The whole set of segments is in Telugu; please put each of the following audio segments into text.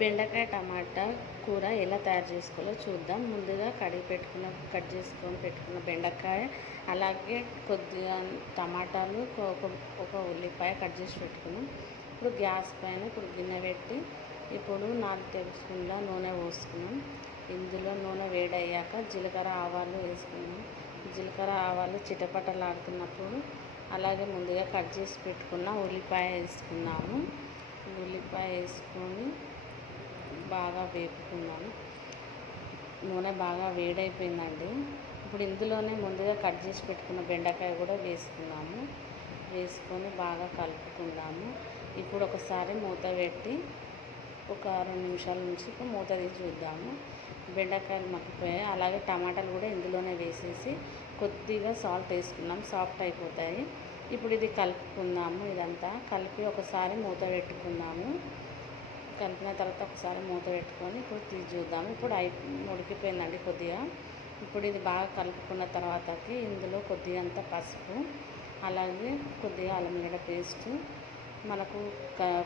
బెండకాయ టమాటా కూర ఎలా తయారు చేసుకోవాలో చూద్దాం. ముందుగా కట్ చేసుకొని పెట్టుకున్న బెండకాయ, అలాగే కొద్దిగా టమాటాలు, ఒక ఉల్లిపాయ కట్ చేసి పెట్టుకున్నాం. ఇప్పుడు గ్యాస్ పైన గిన్నె పెట్టి ఇప్పుడు 4 టేబుల్ స్పూన్ల నూనె పోసుకున్నాం. ఇందులో నూనె వేడయ్యాక జీలకర్ర ఆవాలు వేసుకున్నాం. జీలకర్ర ఆవాలు చిటపటలాడుతున్నప్పుడు అలాగే ముందుగా కట్ చేసి పెట్టుకున్న ఉల్లిపాయ వేసుకున్నాము. ఉల్లిపాయ వేసుకొని బాగా వేపుకున్నాను. నూనె బాగా వేడైపోయిందండి. ఇప్పుడు ఇందులోనే ముందుగా కట్ చేసి పెట్టుకున్న బెండకాయ కూడా వేసుకొని బాగా కలుపుకున్నాము. ఇప్పుడు ఒకసారి మూత పెట్టి ఒక 2 నిమిషాల నుంచి మూత తీసి చూద్దాము. బెండకాయలు మగ్గిపోయాయి. అలాగే టమాటాలు కూడా ఇందులోనే వేసేసి కొద్దిగా సాల్ట్ వేసుకున్నాం, సాఫ్ట్ అయిపోతాయి. ఇప్పుడు ఇది కలుపుకుందాము. ఇదంతా కలిపి ఒకసారి మూత పెట్టుకుందాము. కలిపిన తర్వాత ఒకసారి మూత పెట్టుకొని ఇప్పుడు తీసి చూద్దాము. ఇప్పుడు ఉడికిపోయిందండి కొద్దిగా. ఇప్పుడు ఇది బాగా కలుపుకున్న తర్వాతకి ఇందులో కొద్దిగంత పసుపు, అలాగే కొద్దిగా అల్లం వెల్లుల్లి పేస్టు, మనకు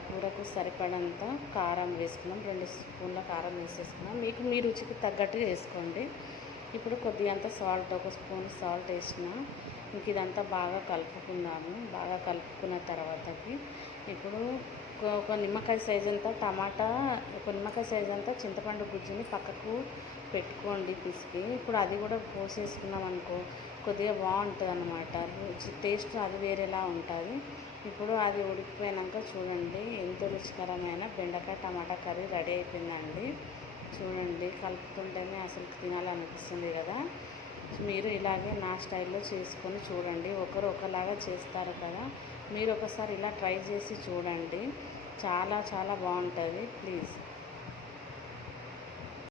కూరకు సరిపడంత కారం వేసుకున్నాం. 2 స్పూన్ల కారం వేసేసుకున్నాం. మీకు మీ రుచికి తగ్గట్టుగా వేసుకోండి. ఇప్పుడు కొద్దిగంత సాల్ట్, 1 స్పూన్ సాల్ట్ వేసిన. ఇంక ఇదంతా బాగా కలుపుకుందాము. బాగా కలుపుకున్న తర్వాతకి ఇప్పుడు ఒక నిమ్మకాయ సైజ్ అంతా టమాటా, ఒక నిమ్మకాయ సైజ్ అంతా చింతపండు గుజ్జుని పక్కకు పెట్టుకోండి పిసికి. ఇప్పుడు అది కూడా పోసేసుకున్నాం అనుకో కొద్దిగా బాగుంటుంది అన్నమాట. టేస్ట్ అది వేరేలా ఉంటుంది. ఇప్పుడు అది ఉడికిపోయాక చూడండి, ఎంతో రుచికరమైన బెండకాయ టమాటా కర్రీ రెడీ అయిపోయిందండి. చూడండి, కలుపుతుంటేనే అసలు తినాలనిపిస్తుంది కదా. మీరు ఇలాగే నా స్టైల్లో చేసుకొని చూడండి. ఒకరు ఒకలాగా చేస్తారు కదా, మీరు ఒకసారి ఇలా ట్రై చేసి చూడండి. చాలా చాలా బాగుంటుంది. ప్లీజ్